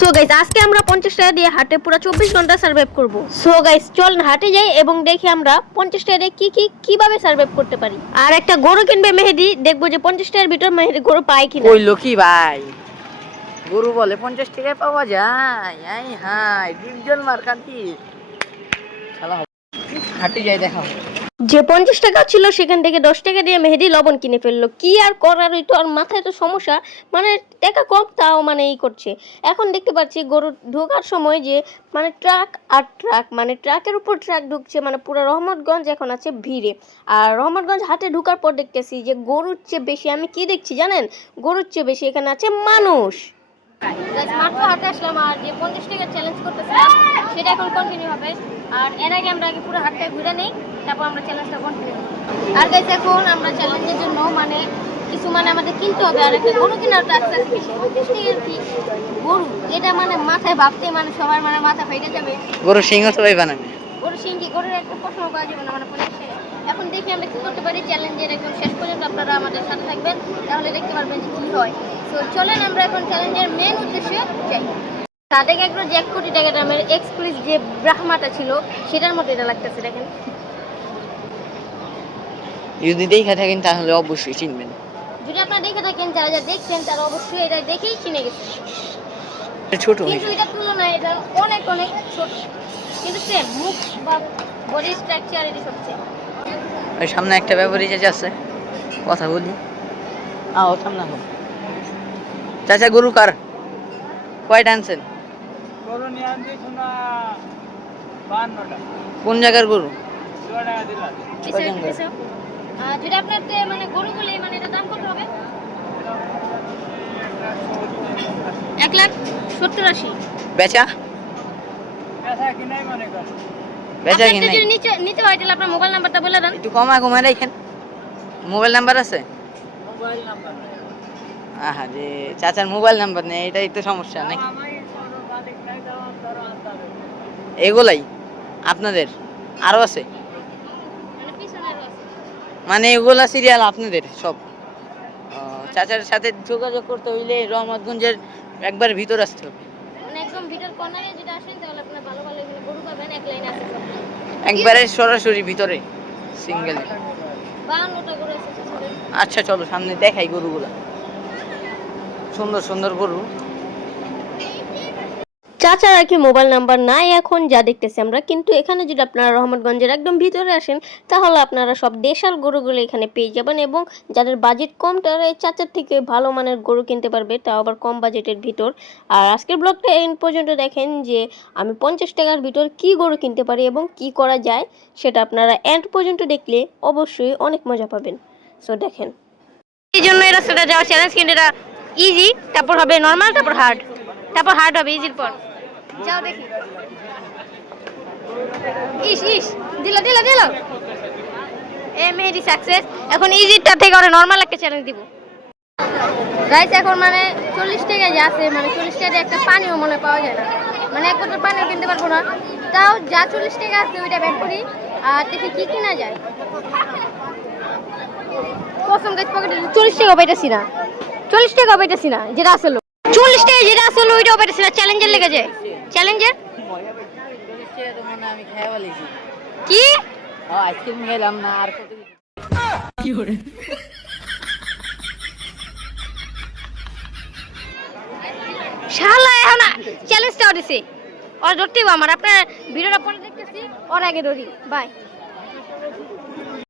So guys আজকে আমরা 50 টাকা দিয়ে হাটে পুরো 24 ঘন্টা সার্ভাইভ করব। সো গাইস চল হাটে যাই এবং দেখি আমরা 50 টাকা দিয়ে কিভাবে সার্ভাইভ করতে পারি। আর একটা গরু কিনবে মেহেদি, দেখবো যে 50 টাকার ভিতর মেহেদি গরু পায় কিনা। কইলো কি ভাই, গরু বলে 50 টাকায় পাওয়া যায়? এই হাই ডিপজল মার্কান্তি শালা হাটে যাই দেখাও। যে 50 টাকা ছিল সেখান থেকে 10 টাকা দিয়ে মেহেদি লবণ কিনে ফেললো। কি আর করার, ওই তো আর মাথায় তো সমস্যা, মানে টাকা কম তাও মানে এই করছে। এখন দেখতে পাচ্ছি গরু ঢোকার সময় যে মানে ট্রাক আর ট্রাক, মানে ট্রাকের উপর ট্রাক ঢুকছে, মানে পুরো রহমতগঞ্জ এখন আছে ভিড়ে। আর রহমতগঞ্জ হাটে ঢোকার পর দেখতেছি যে গরুর চেয়ে বেশি, আমি কি দেখছি জানেন, গরুর চেয়ে বেশি এখানে আছে মানুষ। মাত্র হাটে আসলাম আর যে 50 টাকা চ্যালেঞ্জ করতেছিলাম সেটা এখন কন্টিনিউ হবে। আর এর আগে আমরা আগে পুরো হাটটা ঘুরে নেই, তারপর আমরা চ্যালেঞ্জটা কন্টিনিউ করব। আর গাইস এখন আমরা চ্যালেঞ্জের জন্য মানে কিছু মানে আমাদের কিনতে হবে। আর একটা গরু কেনার টাস্ক আছে, 50 টাকার কি গরু, এটা মানে মাথায় ভাবতে মানে সবার মানে মাথা ফেটে যাবে। গরু সিংহ তো পাইবা না, গরু সিংহি, গরুর একটা প্রশ্ন পাওয়া যাবে না মানে 50 টাকা। এখন দেখি আমরা কি করতে পারি। চ্যালেঞ্জের একদম শেষ পর্যন্ত আপনারা আমাদের সাথে থাকবেন, তাহলে দেখতে পারবেন যে কি হয়। তো চলেন আমরা এখন চ্যালেঞ্জের মেন উদ্দেশ্যে যাই। তাদের একটু যে 1 কোটি টাকা দামের এক্সক্লুসিভ যে ব্রাহ্মাটা ছিল সেটার মতো এটা লাগতেছে। দেখেন, যদি দেখে থাকেন তাহলে অবশ্যই চিনবেন। যদি আপনারা দেখে থাকেন, যারা যা দেখছেন তারা অবশ্যই এটা দেখেই চিনে গেছেন। ছোট কিন্তু এটা তুলনায় এটা অনেক অনেক ছোট, কিন্তু সেম মুখ বা বডি স্ট্রাকচার এটি সবচেয়ে। ওই সামনে একটা ব্যাপারী চাচা আছে, কথা বলি। ও সামনে হোক চাচা, গরু কার কয়টা আনছেন? গরু নিয়ে আনছি না 52টা। কোন জায়গার গরু? 6 টাকা দিলাম। যদি আপনার মানে গরুগুলি মানে এটা দাম কত হবে? 1,70,80। বেচা পেশা কিনাই মনে কর। বেচা আপনার কিনে যদি নিতে হয় তাহলে আপনার মোবাইল নাম্বারটা বলে দেন। একটু কমা রাখেন। মোবাইল নাম্বার আছে? মোবাইল নাম্বার আহা রে, চাচার মোবাইল নাম্বার নেই, এটাই তো সমস্যা নাকি? আমি কোনো মালিক নাই, দাও ধরো আনতে। এগুলাই আপনাদের আরো আছে? মানে পিছনে আছে। মানে এগুলা সিরিয়াল আপনাদের সব? চাচার সাথে যোগাযোগ করতে হইলে রহমতগঞ্জের একবার ভিতর আসতে হবে। মানে একদম ভিতর কর্নারে যদি আসেন তাহলে আপনারা ভালো ভালো এখানে গরু পাবেন, এক লাইনে আছে সব। একবারে সরাসরি ভিতরে সিঙ্গেল। 52টা গরু আছে সাথে। আচ্ছা চলো সামনে দেখাই গরুগুলা, সুন্দর সুন্দর গরু। চাচার আর কি মোবাইল নাম্বার নাই এখন যা দেখতেছি আমরা, কিন্তু এখানে যদি আপনারা রহমতগঞ্জের একদম ভিতরে আসেন তাহলে আপনারা সব দেশাল গরুগুলো এখানে পেয়ে যাবেন। এবং যাদের বাজেট কম তারা এই চাচার থেকে ভালো মানের গরু কিনতে পারবে, তাও আবার কম বাজেটের ভিতর। আর আজকের ব্লগটা এই পর্যন্ত দেখেন যে আমি 50 টাকার ভিতর কি গরু কিনতে পারি এবং কি করা যায়, সেটা আপনারা এন্ড পর্যন্ত দেখলে অবশ্যই অনেক মজা পাবেন। সো দেখেন, এই জন্য এই রাস্তাটা যাওয়া চ্যালেঞ্জ, কিন্তু এটা ইজি, তারপর হবে নর্মাল, তারপর হার্ড, তারপর হার্ড হবে ইজির পর। যাও দেখি। ইস দিল এ মেহেদি সাকসেস। এখন ইজিটা থেকে ওরা নরমাল একটা চ্যালেঞ্জ দিব। গাইস এখন মানে 40 টাকা যে আছে, মানে 40 টাকা একটা পানিও মনে পাওয়া যায় না, মানে এক বোতল পানিও কিনতে পারবো না। তাও যা 40 টাকা আছে ওইটা বের করি আর দেখি কি কিনা যায়। কসম গাইস পকেটে 40 টাকা পাইতেছি না, 40 টাকা পাইতেছি না, যেটা আসলে 40 টাকা যেটা আসলে ওইটাও পাইতেছি না। চ্যালেঞ্জের লেগে যায়, চ্যালেঞ্জের আমি খেয়ে বলেছি কি আইসক্রিম খেলাম না আর কত কি করে। শালা এখন চ্যালেঞ্জটা দিছে, ওর ধরতেই আমার। আপনার ভিডিওটা পরে দেখতেছি, ওর আগে ধরি। বাই।